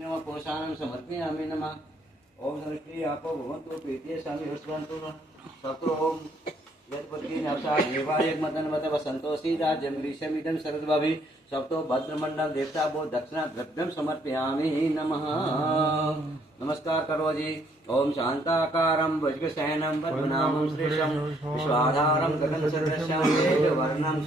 नमः पोषाणं समर्पयामि नमः। ओम सृष्टि आपो भवन्तु प्रीतिः स्वामी हर्षवन्तु सतो ओम यत्पति नवसा देवाय मदनवत वसन्तोषी राज्यं ग्रीष्मिदं शरद्भवि सप्तो भद्रमंडल देवता वो दक्षिणा द्रव्यम समर्पयामि नमः। नमस्कार करो जी। ओम शांताकारं भुजगशयनं पद्मनाभं श्रीशं विश्वाधारं गगनसदृशं तेजवर्णं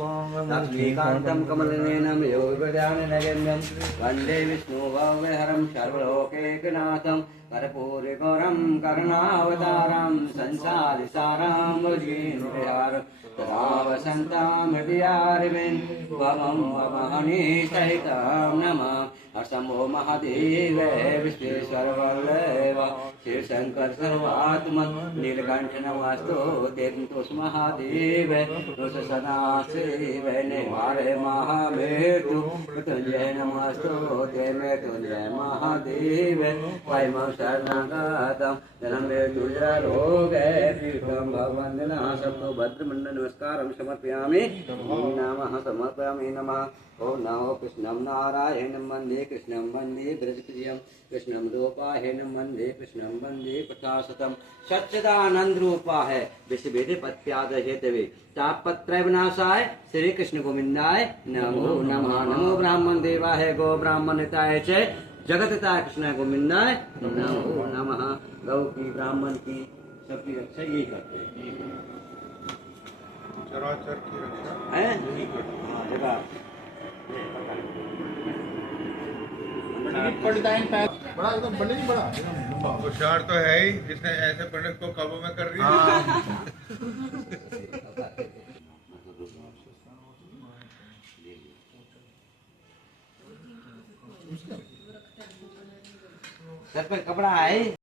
लक्ष्मीकान्तं कमलनयनं योगदाननगम्यं वन्दे विष्णुभवहरं सर्वलोकैकनाथं कर्पूरगौरं करुणावतारं संसारसारं भुजगेन्द्रहारं तदा वसन्तं हृदयारविन् वमं वमहनि सहितं नमः। शंभो महादेव विश्वेश्वर वल्लभ शिवशंकर सर्वात्मन नीलकंठ नमस्तो तेतुष महादेव दोष सदा शिव निवारे महामेतु मृत्युंजय नमस्तो ते मृत्युंजय महादेव वैम शरणागतम जन्म मृत्युजय रोग पीठम भगवंदना सप्तो भद्रमंडल नमस्कारं समर्पयामि नमः समर्पयामि नमः। ओम नमो कृष्णं नारायणं वन्दे कृष्णं वन्दे ब्रजप्रियं कृष्णं रूपाहेनं वन्दे कृष्णं वन्दे प्रकाशतम सच्चिदानंद रूपा है विश्ववेदे पत्याद हेतवे तापत्र विनाशाय श्री कृष्ण गोविंदाय नमो नमः। नमो ब्राह्मण देवाय गो ब्राह्मण हिताय च जगतताय कृष्ण गोविंदाय नमो नमः। गौ की ब्राह्मण की सबकी रक्षा यही करते हैं। चराचर की रक्षा है हाँ जगह बड़ा एकदम पंडित जी बड़ा होशियार तो है ही जिसने ऐसे पंडित को काबू में कर रही है। सर पे कपड़ा है।